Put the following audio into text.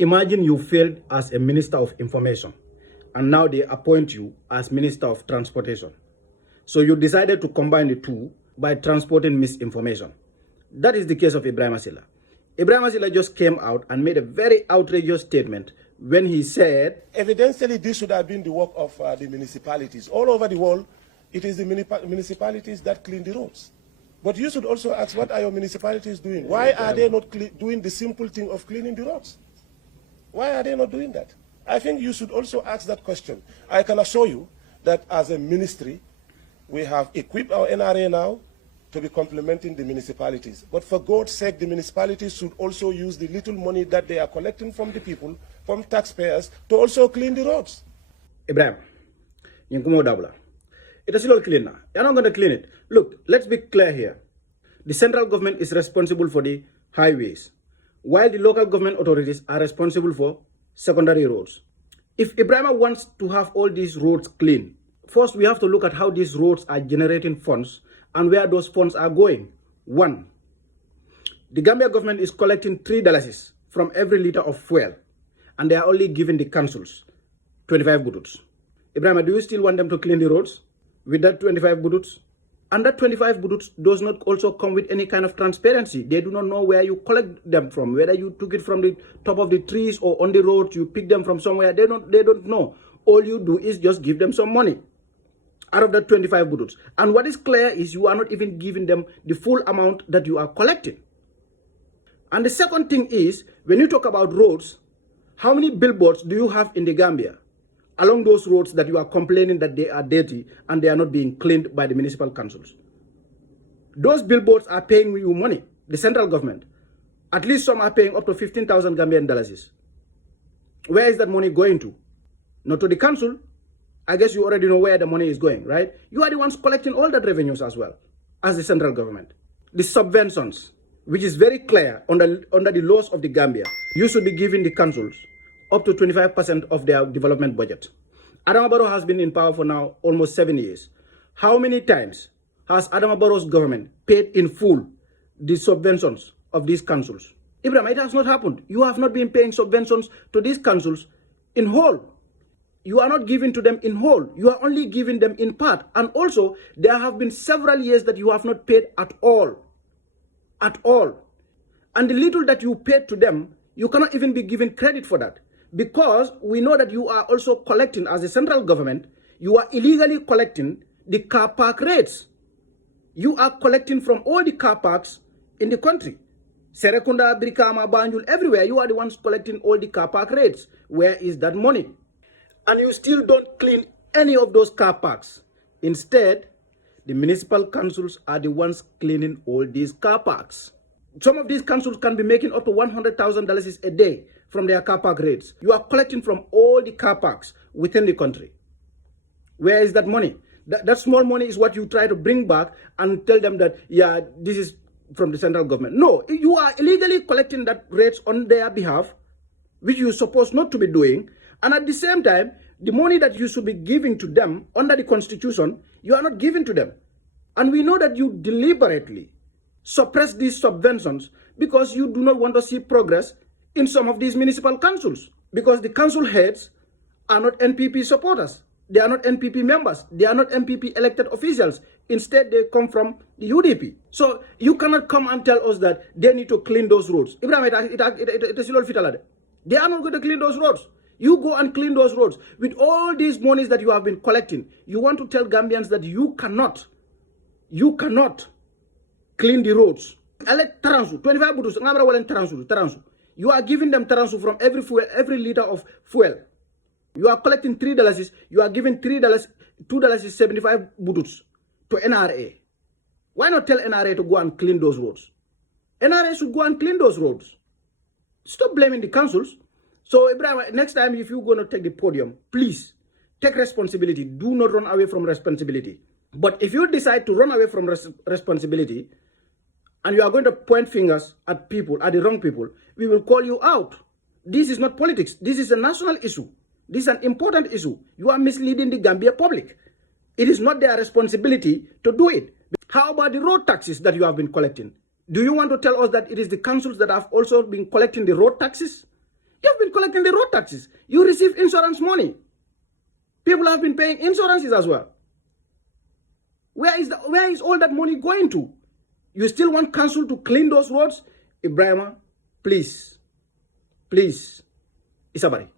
Imagine you failed as a Minister of Information and now they appoint you as Minister of Transportation. So you decided to combine the two by transporting misinformation. That is the case of Ebrima Sillah. Ebrima Sillah just came out and made a very outrageous statement when he said, evidently this should have been the work of the municipalities. All over the world, it is the municipalities that clean the roads. But you should also ask, what are your municipalities doing? Why are they not doing the simple thing of cleaning the roads? Why are they not doing that? I think you should also ask that question. I can assure you that as a ministry, we have equipped our NRA now to be complementing the municipalities. But for God's sake, the municipalities should also use the little money that they are collecting from the people, from taxpayers, to also clean the roads. Ibrahim, it is all clean now. You're not going to clean it. Look, let's be clear here. The central government is responsible for the highways, while the local government authorities are responsible for secondary roads. If Ibrahim wants to have all these roads clean, first we have to look at how these roads are generating funds and where those funds are going. One, the Gambia government is collecting $3 from every liter of fuel, and they are only giving the councils 25 buduts. Ibrahim, do you still want them to clean the roads with that 25 buduts? And that 25 buduts does not also come with any kind of transparency. They do not know where you collect them from, whether you took it from the top of the trees or on the road, you pick them from somewhere. They don't know. All you do is just give them some money out of that 25 buduts. And what is clear is you are not even giving them the full amount that you are collecting. And the second thing is, when you talk about roads, how many billboards do you have in the Gambia along those roads that you are complaining that they are dirty and they are not being cleaned by the municipal councils? Those billboards are paying you money, the central government. At least some are paying up to 15,000 Gambian dollars. Where is that money going to? Not to the council. I guess you already know where the money is going, right? You are the ones collecting all that revenues as well as the central government. The subventions, which is very clear under the laws of the Gambia, you should be giving the councils up to 25% of their development budget. Adama Barrow has been in power for now almost 7 years. How many times has Adama Barrow's government paid in full the subventions of these councils? Ibrahim, it has not happened. You have not been paying subventions to these councils in whole. You are not giving to them in whole. You are only giving them in part. And also, there have been several years that you have not paid at all. At all. And the little that you paid to them, you cannot even be given credit for that. Because we know that you are also collecting, as a central government, you are illegally collecting the car park rates. You are collecting from all the car parks in the country. Serekunda, Brimama, Banjul, everywhere, you are the ones collecting all the car park rates. Where is that money? And you still don't clean any of those car parks. Instead, the municipal councils are the ones cleaning all these car parks. Some of these councils can be making up to $100,000 a day from their car park rates. You are collecting from all the car parks within the country. Where is that money? That small money is what you try to bring back and tell them that, yeah, this is from the central government. No, you are illegally collecting that rates on their behalf, which you're supposed not to be doing. And at the same time, the money that you should be giving to them under the constitution, you are not giving to them. And we know that you deliberately suppress these subventions because you do not want to see progress in some of these municipal councils. Because the council heads are not NPP supporters. They are not NPP members. They are not NPP elected officials. Instead, they come from the UDP. So you cannot come and tell us that they need to clean those roads. Ibrahim, they are not going to clean those roads. You go and clean those roads. With all these monies that you have been collecting, you want to tell Gambians that you cannot clean the roads. 25 butus, you are giving them taransu from every liter of fuel. You are collecting $3. You are giving $2.75 butus to NRA. Why not tell NRA to go and clean those roads? NRA should go and clean those roads. Stop blaming the councils. So, Ibrahim, next time if you're going to take the podium, please take responsibility. Do not run away from responsibility. But if you decide to run away from responsibility and you are going to point fingers at people, at the wrong people, we will call you out. This is not politics. This is a national issue. This is an important issue. You are misleading the Gambia public. It is not their responsibility to do it. How about the road taxes that you have been collecting? Do you want to tell us that it is the councils that have also been collecting the road taxes? You've been collecting the road taxes. You receive insurance money. People have been paying insurances as well. Where is all that money going to? You still want council to clean those roads? Ebrima, please. Please. Isabari.